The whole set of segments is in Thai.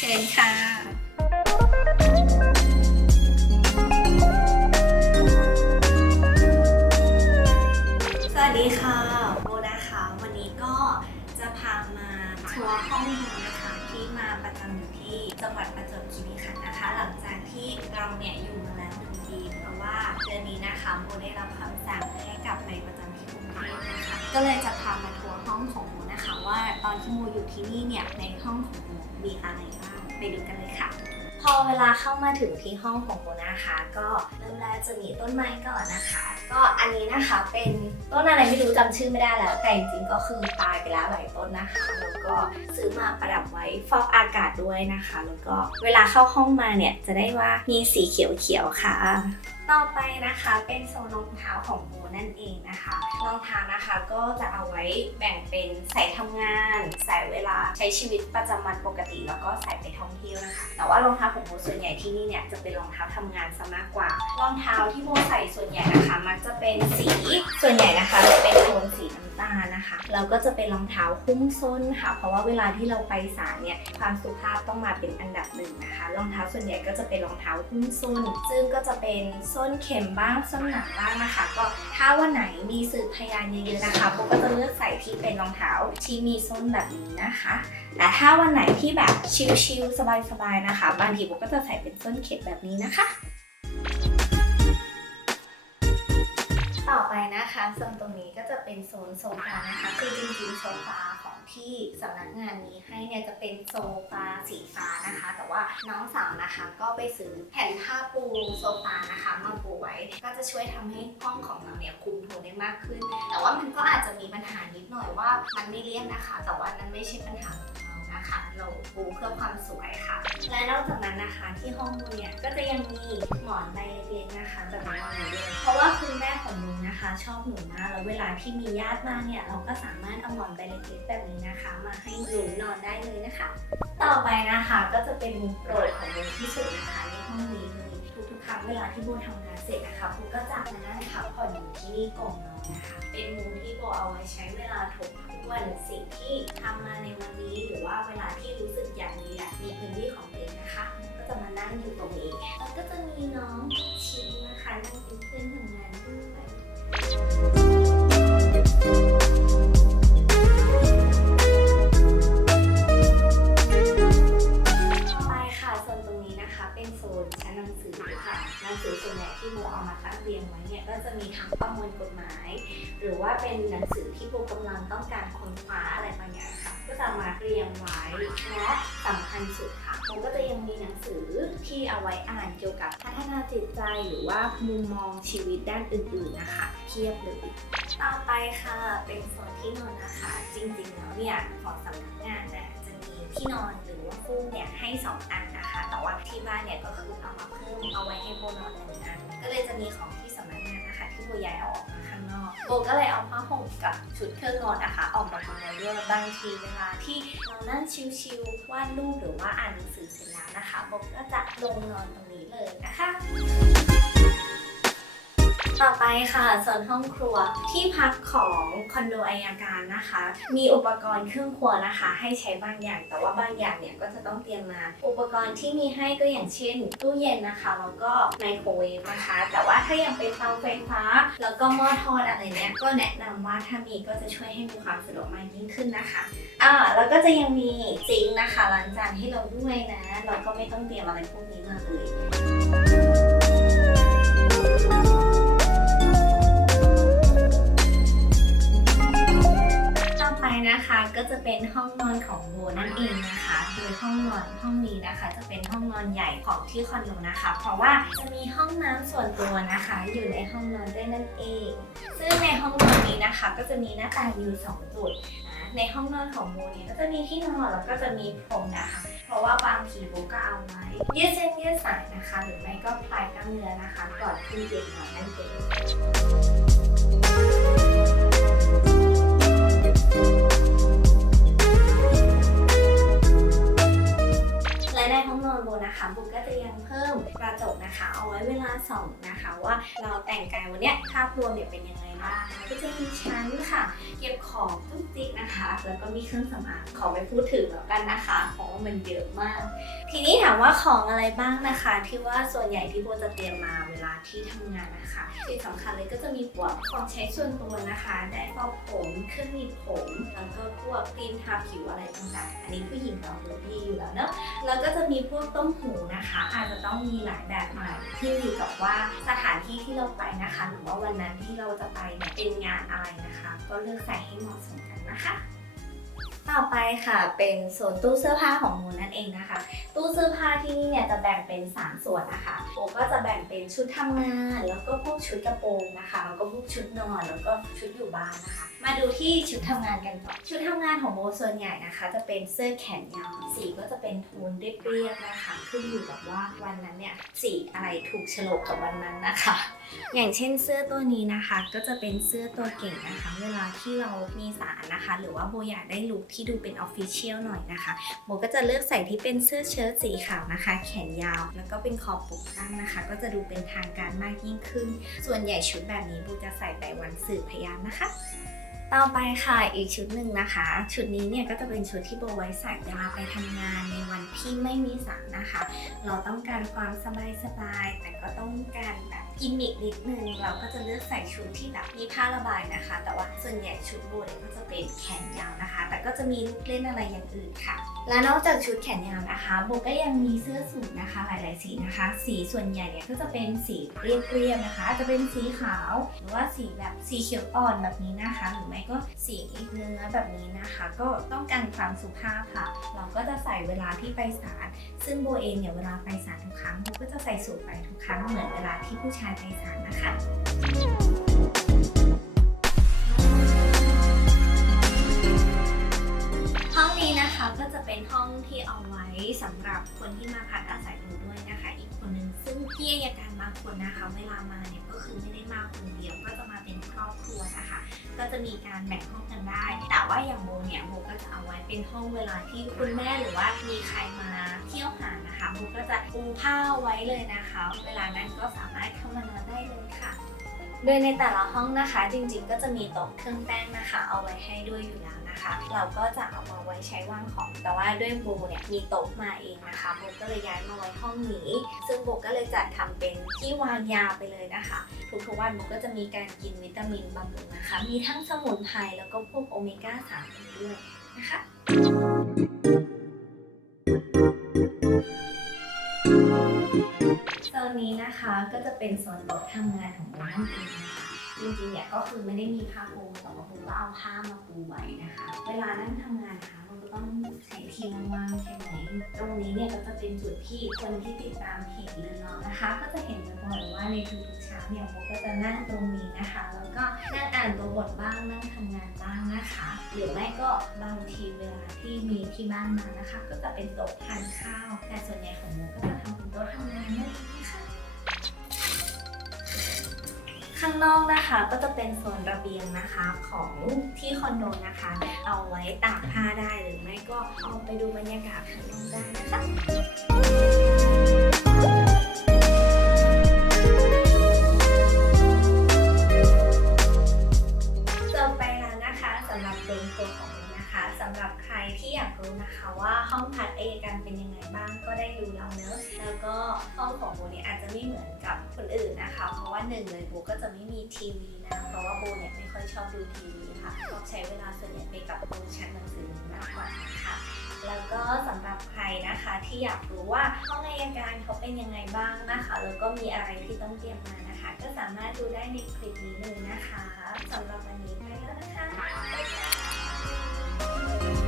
เชิญค่ะ สวัสดีค่ะโบนะคะ วันนี้ก็จะพามาทัวร์ห้องนอนนะคะที่มาประจำอยู่ที่จังหวัดประจวบคีรีขันธ์นะคะ หลังจากที่เราเนี่ยอยู่มาแล้วหนึ่งปีเพราะว่าเดือนนี้นะคะโบได้รับคำสั่งให้กลับไปประจำที่กรุงเทพนะคะก็เลยจะพามาทัวร์ห้องของ นะคะว่าตอนที่โมอยู่ที่นี่เนี่ยในห้องของโมมีอะไรบ้างไปดูกันเลยค่ะ พอเวลาเข้ามาถึงที่ห้องของโบนะคะ ก็เริ่มแรกจะมีต้นไม้ก่อนนะคะ ก็อันนี้นะคะเป็นต้นอะไรไม่รู้จำชื่อไม่ได้แล้วแต่จริงๆก็คือตายไปแล้วหลายต้นนะคะแล้วก็ซื้อมาประดับไว้ฟอกอากาศด้วยนะคะ แล้วก็เวลาเข้าห้องมาเนี่ยจะได้ว่ามีสีเขียวๆค่ะ ต่อไปนะคะเป็นโซนรองเท้าของโบนั่นเองนะคะ รองเท้านะคะก็จะเอาไว้แบ่งเป็นใส่ทำงานใส่เวลาใช้ชีวิตประจำวันปกติ แล้วก็ใส่ไปท่องเที่ยวนะคะ แต่ว่ารองเท้าของโบส่วนใหญ่ที่นี่เนี่ยจะเป็นรองเท้าทำงานซะมากกว่า รองเท้าที่โบใส่ส่วนใหญ่นะคะ มักจะเป็นสีส่วนใหญ่นะคะจะเป็นโทนสี น้ำตาลนะคะแล้วก็จะเป็นรองเท้าหุ้มส้นค่ะ เพราะว่าเวลาที่เราไปศาลเนี่ยความสุภาพต้องมาเป็นอันดับหนึ่งนะคะรองเท้าส่วนใหญ่ก็จะเป็นรองเท้าหุ้มส้น ซึ่งก็จะเป็นส้นเข็มบ้างส้นหนาบ้างนะคะ ก็ถ้าวันไหนมีสื่อพยานเยอะๆนะคะโบก็จะเลือกใส่ที่เป็นรองเท้าที่มีส้นแบบนี้นะคะแต่ถ้าวันไหนที่แบบชิลๆสบายๆนะคะ บางทีโบก็จะใส่เป็นส้นเข็มแบบนี้นะคะ ไปนะคะโซนตรงนี้ก็จะเป็นโซนโซฟานะคะคือจริงๆโซฟาของที่สำนักงานนี้ให้เนี่ยจะเป็นโซฟาสีฟ้านะคะ แต่ว่าน้องสาวนะคะก็ไปซื้อแผ่นผ้าปูโซฟานะคะมาปูไว้ก็จะช่วยทำให้ห้องของเราเนี่ยคุมโทนได้มากขึ้น แต่ว่ามันก็อาจจะมีปัญหานิดหน่อยว่ามันไม่เลี่ยนนะคะ แต่ว่านั้นไม่ใช่ปัญหา คะเราปูเพื่อความสวยค่ะ และนอกจากนั้นนะคะที่ห้องมูเนี่ยก็จะยังมีหมอนใบเล็กๆนะคะแบบนี้ด้วยเพราะว่าคุณแม่ของมูนะคะ ชอบหนูมากแล้วเวลาที่มีญาติมาเนี่ยเราก็สามารถเอาหมอนใบเล็กๆแบบนี้นะคะ มาให้หนูนอนได้เลยนะคะ ต่อไปนะคะก็จะเป็นมุมโปรดของมูที่สุดนะคะในห้องนี้เลย ครั้งเวลาที่โบทำงานเสร็จนะคะโบก็จะมานั่งพักผ่อนอยู่ที่นี่ก่อนนอนนะคะ เป็นมุมที่โบเอาไว้ใช้เวลาทบทวนสิ่งที่ทำมาในวันนี้ หรือว่าเวลาที่รู้สึกอยากมีอยากมีพื้นที่ของตัวเองนะคะ ก็จะมานั่งอยู่ตรงนี้แล้วก็จะมีน้องชิมนะคะนั่งเป็นเพื่อนของ รียงไว้และสำคัญสุดค่ะโบก็จะยังมีหนังสือที่เอาไว้อ่านเกี่ยวกับพัฒนาจิตใจหรือว่ามุมมองชีวิตด้านอื่นๆนะคะเพียบเลยต่อไปค่ะเป็นโซนที่นอนนะคะ จริงๆแล้วเนี่ยของสำนักงานเนี่ยจะมีที่นอนหรือว่าฟูกเนี่ยให้สองอันนะคะ แต่ว่าที่บ้านเนี่ยก็คือเอามาเพิ่มเอาไว้ให้โบนอนหนึ่งอันก็เลยจะมีของที่สำนักงานนะคะ ที่โบย้ายเอาออกมา นอกโบก็เลยเอาผ้าห่มกับชุดเครื่องนอนนะคะ ออกมาทำไรด้วยบางทีเวลาที่เรานั่งชิลๆวาดรูปหรือว่าอ่านหนังสือเสร็จแล้วนะคะโบก็จะลงนอนตรงนี้เลยนะคะ ต่อไปค่ะส่วนห้องครัวที่พักของคอนโดอายการนะคะ มีอุปกรณ์เครื่องครัวนะคะ ให้ใช้บางอย่าง แต่ว่าบางอย่างเนี่ยก็จะต้องเตรียมมา อุปกรณ์ที่มีให้ก็อย่างเช่น ตู้เย็นนะคะแล้วก็ไมโครเวฟนะคะ แต่ว่าถ้ายังเป็นเตาไฟฟ้า แล้วก็หม้อทอดอะไรเนี่ยก็แนะนำว่าถ้ามีก็จะช่วยให้มีความสะดวกมากยิ่งขึ้นนะคะอ่าแล้วก็จะยังมีซิงค์นะคะล้างจานให้เราด้วยนะ เราก็ไม่ต้องเตรียมอะไรพวกนี้มาเลย ไปนะคะก็จะเป็นห้องนอนของโบนั่นเองนะคะโดยห้องนอนห้องนี้นะคะ จะเป็นห้องนอนใหญ่ของที่คอนโดนะคะ เพราะว่าจะมีห้องน้ำส่วนตัวนะคะ อยู่ในห้องนอนด้วยนั่นเอง ซึ่งในห้องนอนนี้นะคะ ก็จะมีหน้าต่างอยู่สองจุดนะในห้องนอนของโบเนี่ยก็จะมีที่นอนแล้วก็จะมีพรมนะคะ เพราะว่าบางทีโบก็เอาไว้ยืดเส้นยืดสายนะคะ หรือไม่ก็คลายกล้ามเนื้อนะคะก่อนขึ้นเตียงนอนนั่นเอง นห้องนนโบนะคะโบก็จะยังเพิ่มกระจกนะคะ เอาไว้เวลาส่องนะคะ ว่าเราแต่งกายวันนี้ภาพรวมเนี่ยเป็นยังไงบ้างก็จะมีชั้นค่ะ เก็บของจุ๊กจิ๊กนะคะ แล้วก็มีเครื่องสำอางขอไม่พูดถึงแล้วกันนะคะเพราะว่ามันเยอะมาก ทีนี้ถามว่าของอะไรบ้างนะคะ ที่ว่าส่วนใหญ่ที่โบจะเตรียมมาเวลาที่ทำงานนะคะที่สำคัญเลยก็จะมีพวกของใช้ส่วนตัวนะคะ ได้เป่าผมเครื่องหนีบผมแล้วก็พวกครีมทาผิวอะไรต่างๆ อันนี้ผู้หญิงเราเลยดีอยู่แล้วเนอะแล้วก็จะมีพวกต้มหูนะคะ อาจจะต้องมีหลายแบบหน่อยขึ้นอยู่กับว่าสถานที่ที่เราไปนะคะ หรือว่าวันนั้นที่เราจะไปเนี่ยเป็นงานอะไรนะคะ ก็เลือกใส่ให้เหมาะสมกันนะคะ ต่อไปค่ะเป็นโซนตู้เสื้อผ้าของโมนั่นเองนะคะ ตู้เสื้อผ้าที่นี่เนี่ยจะแบ่งเป็น 3 ส่วนนะคะโมก็จะแบ่งเป็นชุดทำงาน แล้วก็พวกชุดกระโปรงนะคะแล้วก็พวกชุดนอนแล้วก็ชุดอยู่บ้านนะคะ มาดูที่ชุดทำงานกันก่อนชุดทำงานของโมส่วนใหญ่นะคะ จะเป็นเสื้อแขนยาวสีก็จะเป็นโทนเรียบๆนะคะขึ้นอยู่กับว่าวันนั้นเนี่ยสีอะไรถูกฉลกกับวันนั้นนะคะ อย่างเช่นเสื้อตัวนี้นะคะ ก็จะเป็นเสื้อตัวเก่งนะคะ เวลาที่เรามีสารนะคะ หรือว่าโบอยากได้ลุคที่ดูเป็นออฟฟิเชียลหน่อยนะคะโบก็จะเลือกใส่ที่เป็นเสื้อเชิ้ตสีขาวนะคะ แขนยาว แล้วก็เป็นคอปกตั้งนะคะ ก็จะดูเป็นทางการมากยิ่งขึ้น ส่วนใหญ่ชุดแบบนี้โบจะใส่ไปวันสืบพยานนะคะ ต่อไปค่ะอีกชุดหนึ่งนะคะ ชุดนี้เนี่ยก็จะเป็นชุดที่โบไว้ใส่เวลาไปทำงานในวันที่ไม่มีสารนะคะ เราต้องการความสบายสบายๆแต่ก็ต้องการแบบกิมมิกนิดนึงเราก็จะเลือกใส่ชุดที่แบบมีผ้าระบายนะคะ แต่ว่าส่วนใหญ่ชุดโบเนี่ยก็จะเป็นแขนยาวนะคะ แต่ก็จะมีลูกเล่นอะไรอย่างอื่นค่ะ และนอกจากชุดแขนยาวนะคะโบก็ยังมีเสื้อสูทนะคะ หลายๆสีนะคะ สีส่วนใหญ่เนี่ยก็จะเป็นสีเรียบๆนะคะอาจจะเป็นสีขาว หรือว่าสีแบบสีเขียวอ่อนแบบนี้นะคะหรือไม่ก็สีเนื้อแบบนี้นะคะ ก็ต้องการความสุภาพค่ะ เราก็จะใส่เวลาที่ไปศาลซึ่งโบเองเนี่ยเวลาไปศาลทุกครั้งโบก็จะใส่สูทไปทุกครั้งเหมือนเวลาที่ผู้ชายไปศาลนะคะห้องนี้นะคะก็จะเป็นห้องที่เอาไว้สำหรับคนที่มาพักอาศัยอยู่ด้วย ซึ่งพี่อัยการบางคนนะคะ เวลามาเนี่ยก็คือไม่ได้มาคนเดียวก็จะมาเป็นครอบครัวนะคะ ก็จะมีการแบ่งห้องกันได้ แต่ว่าอย่างโบเนี่ยโบก็จะเอาไว้เป็นห้องเวลาที่คุณแม่หรือว่ามีใครมาเที่ยวหานะคะโบก็จะปูผ้าไว้เลยนะคะ เวลานั้นก็สามารถเข้ามานอนได้เลยค่ะโดยในแต่ละห้องนะคะ จริงๆ ก็จะมีโต๊ะเครื่องแป้งนะคะ เอาไว้ให้ด้วยอยู่แล้ว นะคะ เราก็จะเอามาไว้ใช้วางของ แต่ว่าด้วยโบเนี่ยมีโต๊ะมาเองนะคะโบก็เลยย้ายมาไว้ห้องนี้ ซึ่งโบก็เลยจัดทำเป็นที่วางยาไปเลยนะคะทุกๆวันโบก็จะมีการกินวิตามินบำรุงนะคะ มีทั้งสมุนไพรแล้วก็พวกโอเมก้า3ด้วยนะคะโซนนี้นะคะก็จะเป็นโซนโต๊ะทำงานของโบนั่นเองนะคะ จริงๆเนี่ยก็คือไม่ได้มีผ้าปูแต่ว่าโบก็เอาผ้ามาปูไว้นะคะ เวลานั่งทำงานนะคะเราก็ต้องใช้ที่ว่างๆใช่ไหมตรงนี้เนี่ยก็จะเป็นจุดที่คนที่ติดตามเพจเรือนเรานะคะ ก็จะเห็นบ่อยๆว่าในทุกๆเช้าเนี่ยโบก็จะนั่งตรงนี้นะคะ แล้วก็นั่งอ่านตัวบทบ้างนั่งทำงานบ้างนะคะ หรือไม่ก็บางทีเวลาที่มีที่บ้านมานะคะ ก็จะเป็นโต๊ะทานข้าว แต่ส่วนใหญ่ของโบก็จะทำเป็นโต๊ะทำงานนั่นเองค่ะ ข้างนอกนะคะก็จะเป็นโซนระเบียงนะคะของที่คอนโดนะคะ เอาไว้ตากผ้าได้หรือไม่ก็เอาไปดูบรรยากาศข้างนอกได้นะคะ นะคะว่าห้องพักเอกันเป็นยังไงบ้างก็ได้ดูแล้วเนอะแล้วก็ห้องของโบเนี่ยอาจจะไม่เหมือนกับคนอื่นนะคะ เพราะว่าหนึ่งเลยโบก็จะไม่มีทีวีนะเพราะว่าโบเนี่ยไม่ค่อยชอบดูทีวีค่ะก็ใช้เวลาส่วนใหญ่ไปกับโปรชั้นหนังสือมากกว่านะคะแล้วก็สำหรับใครนะคะที่อยากรู้ว่าห้องอายการเขาเป็นยังไงบ้างนะคะ แล้วก็มีอะไรที่ต้องเตรียมมานะคะ ก็สามารถดูได้ในคลิปนี้เลยนะคะสำหรับวันนี้ไปแล้วนะคะบ๊า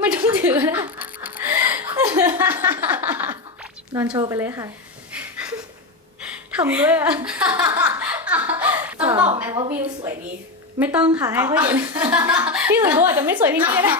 ไม่ต้องถือนะนอนโชว์ไปเลยค่ะทำด้วยอะต้องบอกไหมว่าวิวสวยดี ไม่ต้องค่ะให้เขาเห็น พี่อื่นเขาอาจจะไม่สวยที่นี่ก็ได้